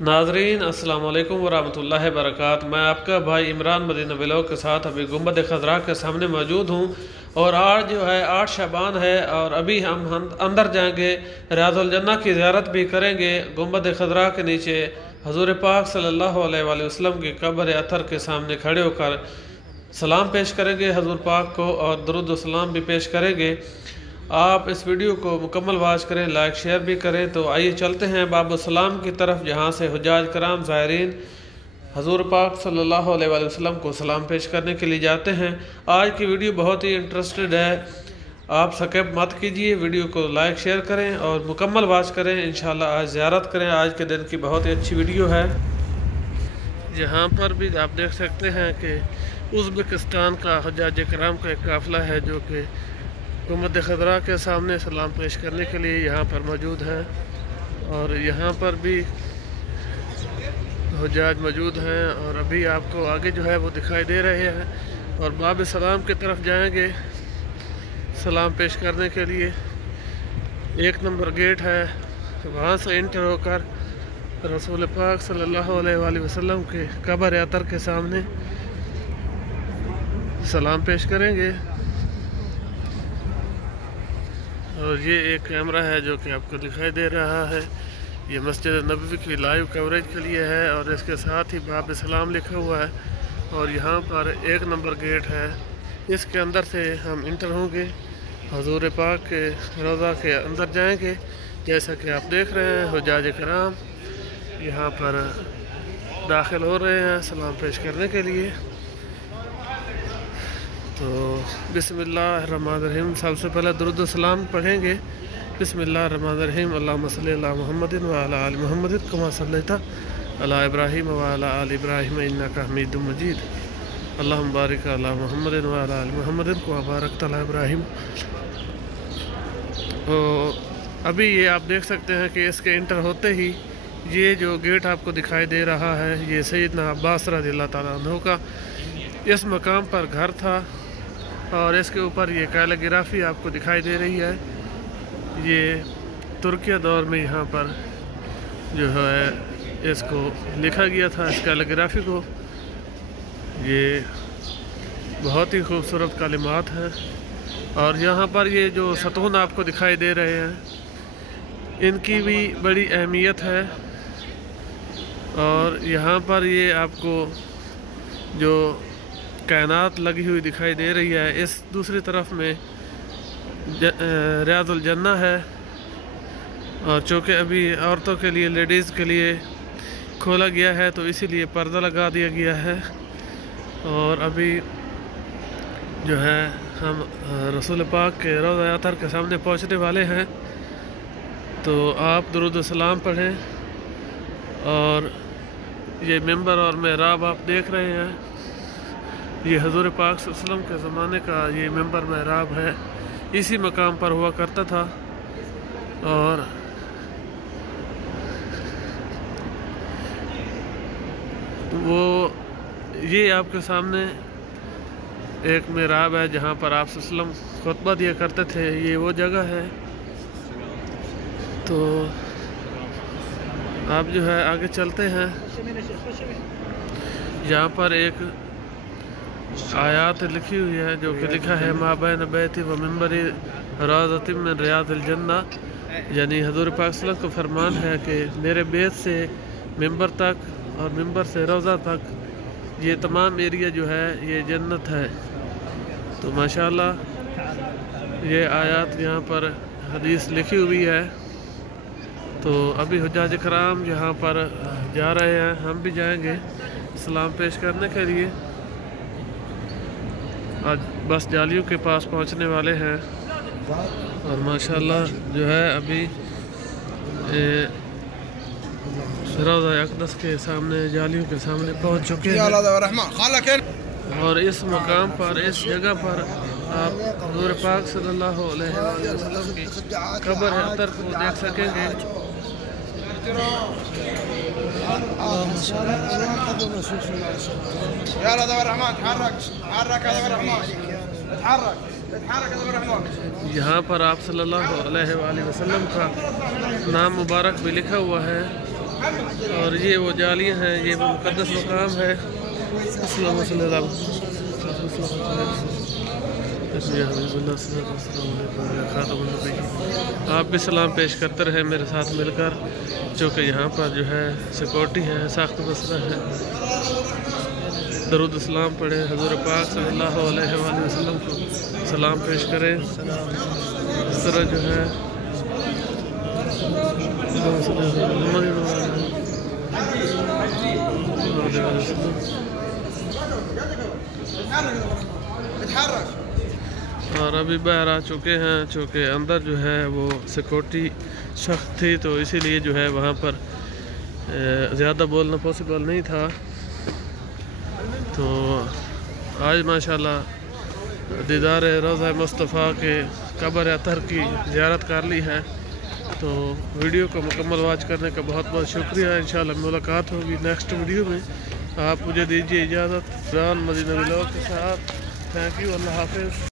नाजरीन अस्सलाम वालेकुम वरहमतुल्लाहि वबरकातुहू। मैं आपका भाई इमरान मदीना व्लॉग के साथ अभी गुंबद खज़रा के सामने मौजूद हूँ और आज जो है 8 शबान है और अभी हम अंदर जाएंगे, रियाज़ुल जन्नह की ज़ियारत भी करेंगे। गुंबद खज़रा के नीचे हज़ूर पाक सल्लल्लाहु अलैहि वसल्लम की कब्र अतर के सामने खड़े होकर सलाम पेश करेंगे हज़ूर पाक को और दुरूद व सलाम भी पेश करेंगे। आप इस वीडियो को मुकम्मल वाच करें, लाइक शेयर भी करें। तो आइए चलते हैं बाब सलाम की तरफ, जहाँ से हुज्जाज कराम ज़ायरीन हज़ूर पाक सल्लल्लाहु अलैहि वसल्लम को सलाम पेश करने के लिए जाते हैं। आज की वीडियो बहुत ही इंटरेस्टेड है, आप स्किप मत कीजिए, वीडियो को लाइक शेयर करें और मुकम्मल वाच करें। इंशाल्लाह आज ज़ियारत करें। आज के दिन की बहुत ही अच्छी वीडियो है। यहाँ पर भी आप देख सकते हैं कि उज़्बेकिस्तान का हुज्जाज कराम का एक काफ़िला है जो कि गुंबद खज़रा के सामने सलाम पेश करने के लिए यहाँ पर मौजूद हैं और यहाँ पर भी हुज्जाज मौजूद हैं और अभी आपको आगे जो है वो दिखाई दे रहे हैं और बाब सलाम की तरफ जाएंगे सलाम पेश करने के लिए। 1 नंबर गेट है, वहाँ से इंटर होकर रसूल पाक सल्लल्लाहु अलैहि वसल्लम के कब्र अतर के सामने सलाम पेश करेंगे। और ये एक कैमरा है जो कि आपको दिखाई दे रहा है, ये मस्जिद नबवी की लाइव कवरेज के लिए है और इसके साथ ही बाब सलाम लिखा हुआ है और यहाँ पर 1 नंबर गेट है, इसके अंदर से हम इंटर होंगे, हजूर पाक के रोज़ा के अंदर जाएंगे। जैसा कि आप देख रहे हैं हुज्जाज कराम यहाँ पर दाखिल हो रहे हैं सलाम पेश करने के लिए। तो बिस्मिल्लाहिर्रहमानिर्रहीम, सबसे पहले दुरूद सलाम पढ़ेंगे। बिस्मिल्लाहिर्रहमानिर्रहीम, अल्लाहुम्मा सल्लि अला मुहम्मदिन व अला आलि मुहम्मदिन कमा सल्लैता अला इब्राहीम व अला आलि इब्राहीम इन्नका हमीदुम मजीद। अल्लाहुम्मा बारिक अला मुहम्मदिन व अला आलि मुहम्मदिन कमा बारकता अला इब्राहीम। तो अभी ये आप देख सकते हैं कि इसके इंटर होते ही ये जो गेट आपको दिखाई दे रहा है ये सैयदना अब्बास रज़ियल्लाहु तआला अन्हु का इस मकाम पर घर था और इसके ऊपर ये कैलीग्राफी आपको दिखाई दे रही है। ये तुर्किया दौर में यहाँ पर जो है इसको लिखा गया था, इस कैलीग्राफी को। ये बहुत ही खूबसूरत कलिमात हैं और यहाँ पर ये जो सतून आपको दिखाई दे रहे हैं इनकी भी बड़ी अहमियत है। और यहाँ पर ये आपको जो कायनात लगी हुई दिखाई दे रही है, इस दूसरी तरफ में रियाज़ुल जन्नह है और चूँकि अभी औरतों के लिए, लेडीज़ के लिए खोला गया है तो इसीलिए पर्दा लगा दिया गया है। और अभी जो है हम रसूल पाक के रोज़ा अतर के सामने पहुँचने वाले हैं, तो आप दुरूद सलाम पढ़ें। और ये मिंबर और महराब आप देख रहे हैं, ये हज़ूर पाक सल्लल्लाहु अलैहि वसल्लम के ज़माने का ये मिंबर महराब है, इसी मकाम पर हुआ करता था। और वो ये आपके सामने एक महराब है जहाँ पर आप सल्लल्लाहु अलैहि वसल्लम खुतबा दिया करते थे, ये वो जगह है। तो आप जो है आगे चलते हैं, यहाँ पर एक आयात लिखी हुई है जो कि लिखा है मा बैन बैती व मिंबरी रौज़तिन मिन रियाज़िल जन्नह, यानी हज़ूर पाक सल्लल्लाहु अलैहि वसल्लम का फरमान है कि मेरे बेत से मिंबर तक और मिंबर से रोज़ा तक ये तमाम एरिया जो है ये जन्नत है। तो माशाअल्लाह ये आयात यहाँ पर हदीस लिखी हुई है। तो अभी हुज्जाज कराम यहाँ पर जा रहे हैं, हम भी जाएंगे सलाम पेश करने के लिए। आज बस जालियों के पास पहुँचने वाले हैं और माशाअल्लाह जो है अभी रोज़ा अक़दस के सामने, जालियों के सामने पहुँच चुके हैं। और इस मकाम पर, इस जगह पर आप हज़ूर पाक सल्लल्लाहु अलैहि वसल्लम की कब्र अतर को देख सकेंगे। यहाँ पर आप सल्लल्लाहु अलैहि वसल्लम का नाम मुबारक भी लिखा हुआ है اور یہ وہ جالیاں ہیں، یہ وہ مقدس مقام ہے۔ السلام علیکم، آپ بھی سلام پیش کرتے رہے میرے ساتھ مل کر، چونکہ یہاں پر جو ہے سیکورٹی ہے، سخت مسئلہ ہے۔ درود السلام پڑھے، حضور پاک صلی اللہ علیہ وآلہ وسلم کو سلام پیش کریں۔ اس طرح جو ہے اور ابھی باہر آ چکے ہیں، چونکہ اندر جو ہے وہ سیکورٹی سخت تھی، تو اسی لیے جو ہے وہاں پر زیادہ بولنا پاسبل نہیں تھا۔ تو آج ماشاءاللہ دیدار روضہ مصطفیٰ کے قبر اطہر کی زیارت کر لی ہے۔ تو ویڈیو کو مکمل واچ کرنے کا بہت بہت شکریہ۔ انشاءاللہ ملاقات ہوگی نیکسٹ ویڈیو میں۔ آپ مجھے دیجیے اجازت عمران مدینہ ولاگ کے ساتھ۔ تھینک یو، اللہ حافظ۔